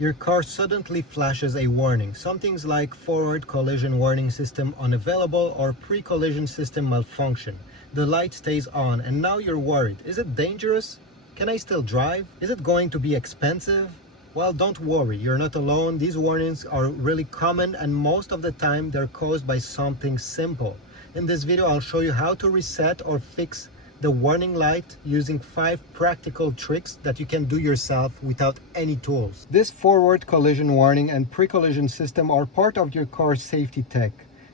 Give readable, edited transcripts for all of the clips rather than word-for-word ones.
Your car suddenly flashes a warning. Something's like forward collision warning system unavailable or pre-collision system malfunction. The light stays on and now you're worried. Is it dangerous? Can I still drive? Is it going to be expensive? Well, don't worry, you're not alone. These warnings are really common and most of the time they're caused by something simple. In this video, I'll show you how to reset or fix the warning light using 5 practical tricks that you can do yourself without any tools. This forward collision warning and pre-collision system are part of your car's safety tech.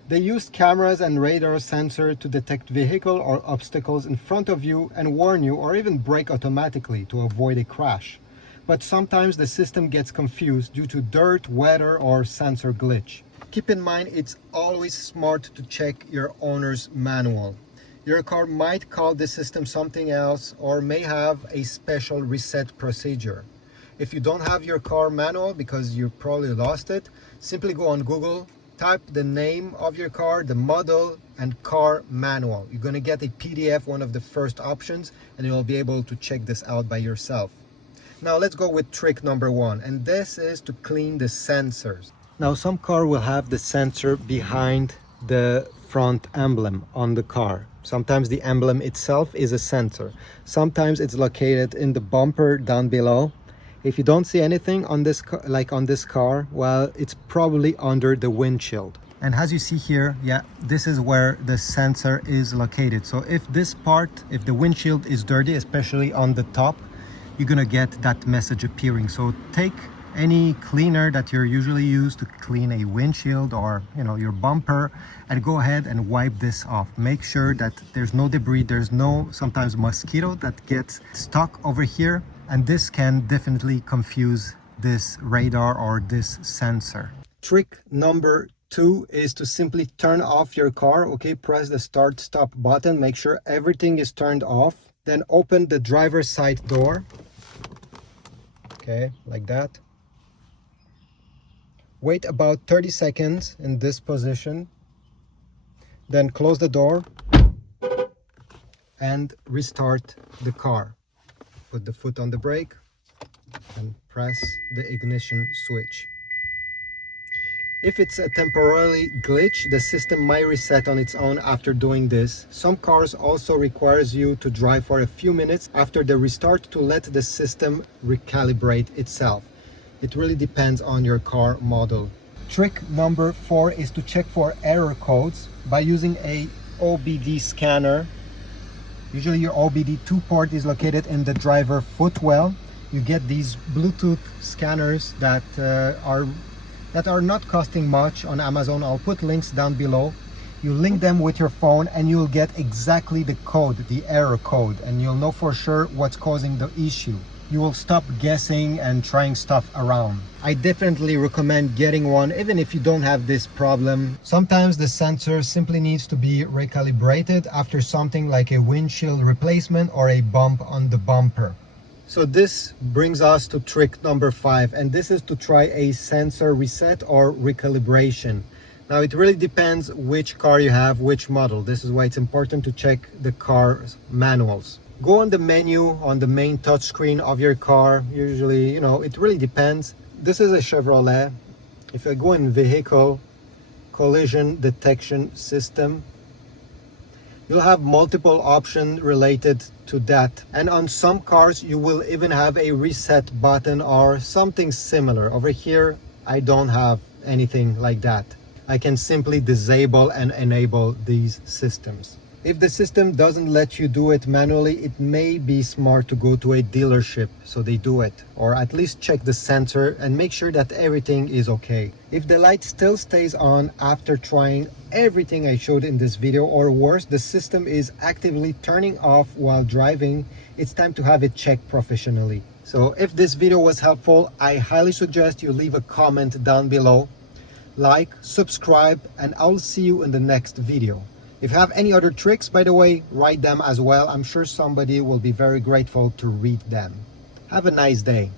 They use cameras and radar sensor to detect vehicle or obstacles in front of you and warn you or even brake automatically to avoid a crash. But sometimes the system gets confused due to dirt, weather, or sensor glitch. Keep in mind, it's always smart to check your owner's manual. Your car might call the system something else or may have a special reset procedure. If you don't have your car manual because you probably lost it, simply go on Google, type the name of your car, the model, and car manual. You're going to get a PDF, one of the first options, and you'll be able to check this out by yourself. Now let's go with trick number 1, and this is to clean the sensors. Now some car will have the sensor behind the front emblem on the car. Sometimes the emblem itself is a sensor. Sometimes it's located in the bumper down below. If you don't see anything on this car, well, it's probably under the windshield. And as you see here, yeah, this is where the sensor is located. So if this part, if the windshield is dirty, especially on the top, you're gonna get that message appearing. So take any cleaner that you're usually used to clean a windshield or your bumper, and go ahead and wipe this off. Make sure that there's no debris, there's no sometimes mosquito that gets stuck over here, and this can definitely confuse this radar or this sensor. Trick number 2 is to simply turn off your car. Okay, press the start stop button, make sure everything is turned off, then open the driver's side door. Okay, like that. Wait about 30 seconds in this position, then close the door and restart the car. Put the foot on the brake and press the ignition switch. If it's a temporary glitch, the system might reset on its own after doing this. Some cars also requires you to drive for a few minutes after the restart to let the system recalibrate itself. It really depends on your car model. Trick number 4 is to check for error codes by using a OBD scanner. Usually your OBD 2 port is located in the driver footwell. You get these Bluetooth scanners that are not costing much on Amazon. I'll put links down below. You link them with your phone and you'll get exactly the code, the error code, and you'll know for sure what's causing the issue. You will stop guessing and trying stuff around. I definitely recommend getting one even if you don't have this problem. Sometimes the sensor simply needs to be recalibrated after something like a windshield replacement or a bump on the bumper. So this brings us to trick number 5, and this is to try a sensor reset or recalibration. Now it really depends which car you have, which model. This is why it's important to check the car's manuals. Go on the menu on the main touchscreen of your car. Usually, it really depends. This is a Chevrolet. If I go in vehicle, collision detection system, you'll have multiple options related to that. And on some cars, you will even have a reset button or something similar. Over here, I don't have anything like that. I can simply disable and enable these systems. If the system doesn't let you do it manually, it may be smart to go to a dealership so they do it, or at least check the sensor and make sure that everything is okay. If the light still stays on after trying everything I showed in this video, or worse, the system is actively turning off while driving, it's time to have it checked professionally. So if this video was helpful, I highly suggest you leave a comment down below, like, subscribe, and I'll see you in the next video. If you have any other tricks, by the way, write them as well. I'm sure somebody will be very grateful to read them. Have a nice day.